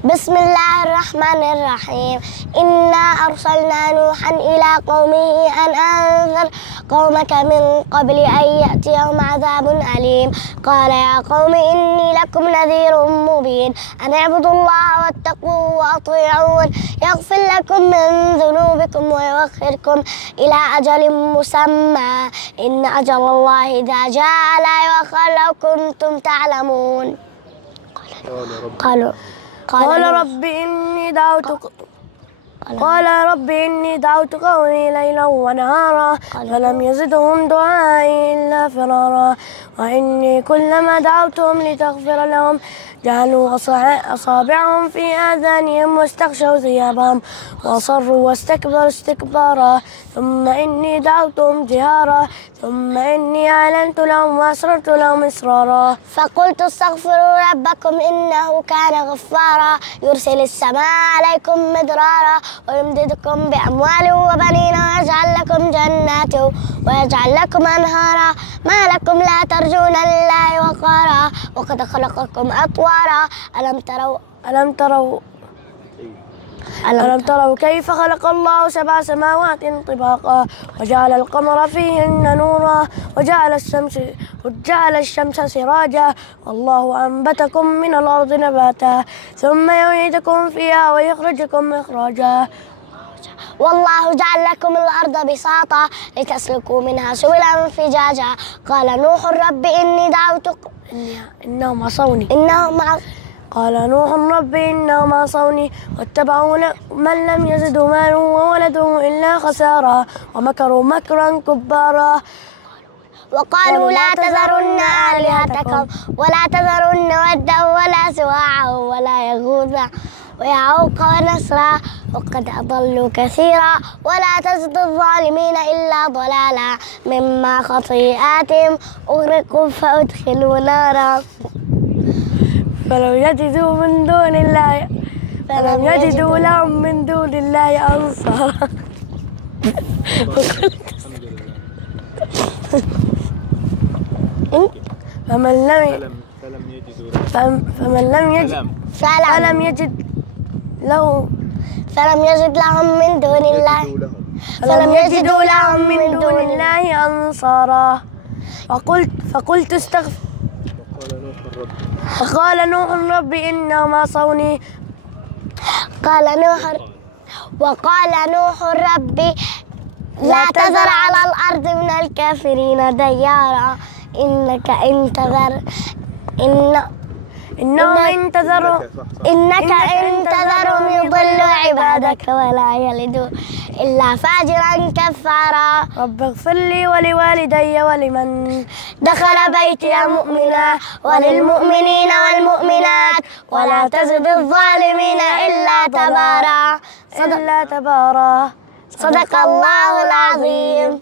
بسم الله الرحمن الرحيم. إنا أرسلنا نوحا إلى قومه أن أنذر قومك من قبل أن يأتيهم عذاب أليم. قال يا قوم إني لكم نذير مبين أن اعبدوا الله واتقوه وأطيعون يغفر لكم من ذنوبكم ويؤخركم إلى أجل مسمى إن أجل الله إذا جاء لا يؤخر لو كنتم تعلمون. قال رب إني دعوت قومي ليلا ونهارا فلم يزدهم دعائي إلا فرارا وإني كلما دعوتهم لتغفر لهم جعلوا أصابعهم في آذانهم واستغشوا ثيابهم وأصروا واستكبروا استكبارا ثم إني دعوتهم جهارا ثم إني أعلنت لهم وأسررت لهم إسرارا فقلت استغفروا ربكم إنه كان غفارا يرسل السماء عليكم مدرارا ويمددكم بأموال وبنين ويجعل لكم جنات ويجعل لكم أنهارا ما لكم لا ترجون لله وقارا وقد خلقكم أطوارا ألم تروا كيف خلق الله 7 سماوات طباقا وجعل القمر فيهن نورا وجعل الشمس سراجا والله أنبتكم من الأرض نباتا ثم يعيدكم فيها ويخرجكم إخراجا والله جعل لكم الأرض بساطا لتسلكوا منها سبلا فجاجا قال نوح رب إني إنهم عصوني قال نوح رب إنهم عصوني واتبعوا من لم يزده ماله وولده إلا خسارا ومكروا مكرا كبارا وقالوا لا تذرن آلهتكم ولا تذرن ودا ولا سواعا ولا يغوث ويعوق ونسرا وقد أضلوا كثيرا ولا تزد الظالمين إلا ضلالا مما خطيئاتهم أغرقوا فأدخلوا نارا فلم يجدوا لهم من دون الله أنصارا فلم يجد لهم من دون الله فلم يجدوا لهم من دون الله أنصارا فقلت استغفر قال نوح رب إنهم عصوني وقال نوح ربي لا تذر على الأرض من الكافرين ديارا إنك إن تذرهم يضلوا عبادك ولا يلدوا إلا فاجرا كفارا رب اغفر لي ولوالدي ولمن دخل بيتي مؤمنا وللمؤمنين والمؤمنات ولا تزد الظالمين إلا تبارا صدق الله العظيم.